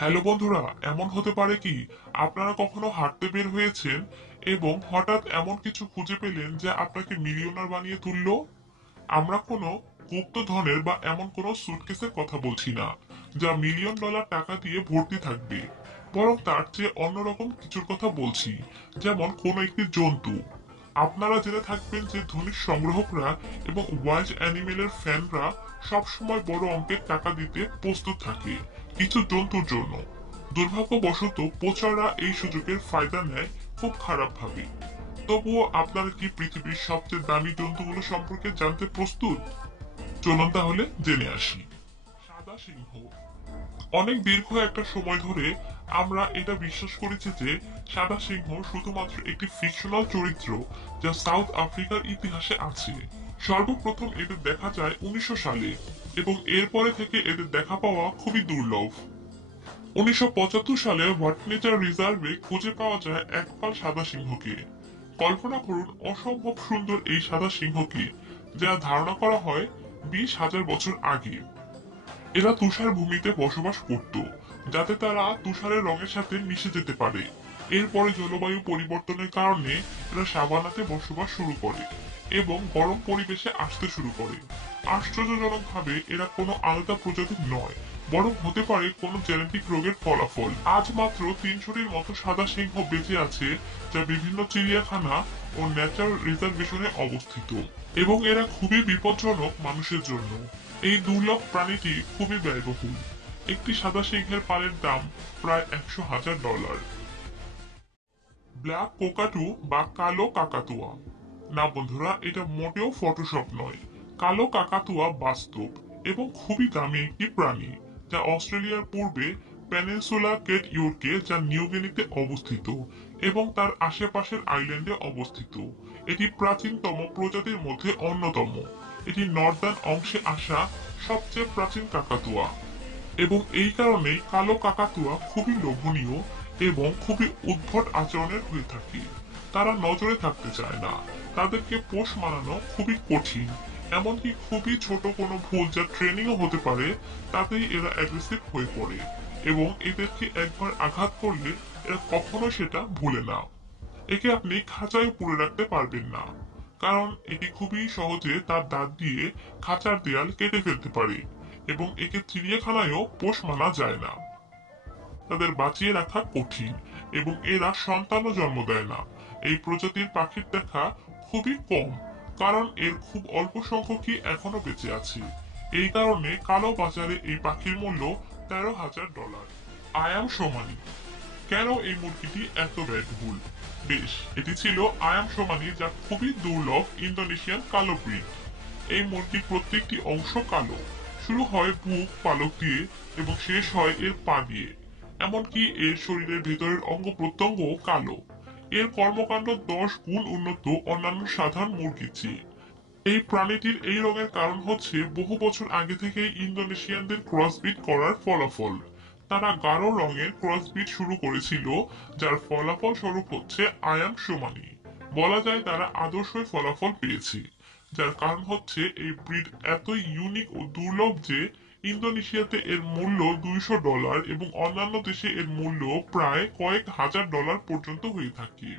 Hello বন্ধুরা, এমন হতে পারে কি আপনারা কখনো হাঁটতে বের হয়েছেন এবং হঠাৎ এমন কিছু খুঁজে পেলেন যা আপনাকে মিলিয়নার বানিয়ে তুললো? আমরা কোনো গুপ্তধনের বা এমন কোনো সুটকেসের কথা বলছি না যা মিলিয়ন ডলার টাকা দিয়ে ভর্তি থাকবে, বরং তার চেয়ে অন্যরকম কিছুর কথা বলছি। যেমন কোনো একটি জন্তু। আপনারা জেনে থাকবেন যে ধনী সংগ্রাহকরা এবং ওয়াইল্ড অ্যানিমেলের ফ্যানরা সবসময় বড় অঙ্কের টাকা দিতে প্রস্তুত থাকে কিছু জন্তুর জন্য। দুর্ভাগ্যবশত পোচাররা এই সুযোগের ফায়দা নেয় খুব খারাপ ভাবে। তবুও আপনারা কি পৃথিবীর সবচেয়ে দামি জন্তুগুলো সম্পর্কে জানতে প্রস্তুত? চলুন তাহলে জেনে আসি। সাদা সিংহ। অনেক দীর্ঘ একটা সময় ধরে আমরা এটা বিশ্বাস করেছি যে সাদা সিংহ শুধুমাত্র একটি ফিকশনাল চরিত্র যা সাউথ আফ্রিকার ইতিহাসে আছে। সর্বপ্রথম এদের দেখা যায় 1900 সালে এবং এরপরে থেকে এদের দেখা পাওয়া খুবই দুর্লভ। 1975 সালে ওয়াট নেচার রিজার্ভে খুঁজে পাওয়া যায় এক পাল সাদা সিংহকে। কল্পনা করুন অসম্ভব সুন্দর এই সাদা সিংহকে, যা ধারণা করা হয় 20,000 বছর আগে। এরা তুষার ভূমিতে বসবাস করত, যাতে তারা তুষারের রঙের সাথে মিশে যেতে পারে। এরপরে জলবায়ু পরিবর্তনের কারণে এরা সাভানাতে বসবাস শুরু করে এবং গরম পরিবেশে আসতে শুরু করে। আশ্চর্যজনকভাবে এরা কোনো আলাদা প্রজাতির নয়, বরং হতে পারে কোনো জেনেটিক রোগের ফলাফল। আজ মাত্র 300টির মতো সাদা সিংহ বেঁচে আছে, যা বিভিন্ন চিড়িয়াখানা ও ন্যাচার রিজার্ভেশনে অবস্থিত, এবং এরা খুবই বিপজ্জনক মানুষের জন্য। এই দুর্লভ প্রাণীটি খুবই ব্যয়বহুল। একটি সাদা সিংহের পালের দাম প্রায় $100,000। ব্ল্যাক কোকাটু বা কালো কাকাতুয়া। না বন্ধুরা, এটা মোটেও ফটোশপ নয়। কালো কাকাতুয়া বাস্তব এবং খুবই দামি একটি প্রাণী, যা অস্ট্রেলিয়ার পূর্বে পেনিনসুলা কেট ইউরকে, যা নিউগিনিতে অবস্থিত, এবং তার আশেপাশের আইল্যান্ডে অবস্থিত। এটি প্রাচীনতম প্রজাতির মধ্যে অন্যতম। এটি নর্দার্ন অংশে আসা সবচেয়ে প্রাচীন কাকাতুয়া, এবং এই কারণেই কালো কাকাতুয়া খুবই লোভনীয় এবং খুবই উদ্ভট আচরণের হয়ে থাকে। তারা নজরে থাকতে চায় না। তাদেরকে পোষ মানানো খুবই কঠিন। এমনকি খুবই ছোট কোনো ভুল যা ট্রেনিংও হতে পারে, তাতেই এরা অ্যাগ্রেসিভ হয়ে পড়ে, এবং এদেরকে একবার আঘাত করলে এরা কখনো সেটা ভুলে না। একে আপনি খাঁচায় পুরে রাখতে পারবেন না, কারণ এটি খুবই সহজে তার দাঁত দিয়ে খাঁচার দেয়াল কেটে ফেলতে পারে, এবং একে চিড়িয়াখানায়ও পোষ মানা যায় না। তাদের বাঁচিয়ে রাখা কঠিন, এবং এরা সন্তানও জন্ম দেয় না। এই প্রজাতির পাখির দেখা খুবই কম, কারণ এর খুব অল্প সংখ্যকই এখনো বেঁচে আছে। এই কারণে কালো বাজারে এই পাখির মূল্য $13,000। আয়াম সোমানি। কেন এই মুরগিটি এত ব্যয়বহুল? বেশ, এটি ছিল আয়াম সোমানি, যা খুবই দুর্লভ ইন্দোনেশিয়ান কালো ব্রিড। এই মুরগির প্রত্যেকটি অংশ কালো। শুরু হয় বুক পালক দিয়ে এবং শেষ হয় এর পা দিয়ে। এমনকি এর শরীরের ভেতরের অঙ্গ প্রত্যঙ্গ কালো। এর কর্মকাণ্ড 10 গুণ উন্নত অন্যান্য সাধারণ মুরগির চেয়ে। এই প্রাণীটির এই রোগের কারণ হচ্ছে বহু বছর আগে থেকে ইন্দোনেশিয়ানদের ক্রসব্রিড করার ফলাফল। তারা গাঢ় রঙের ক্রসব্রিড শুরু করেছিল, যার ফলাফল স্বরূপ হচ্ছে আয়াম সোমানি। বলা যায় তারা আদর্শই ফলাফল পেয়েছে, যার কারণ হচ্ছে এই ব্রিড এতই ইউনিক ও দুর্লভ যে ইন্দোনেশিয়াতে এর মূল্য $200 এবং অন্যান্য দেশে এর মূল্য প্রায় কয়েক হাজার ডলার পর্যন্ত হয়ে থাকে।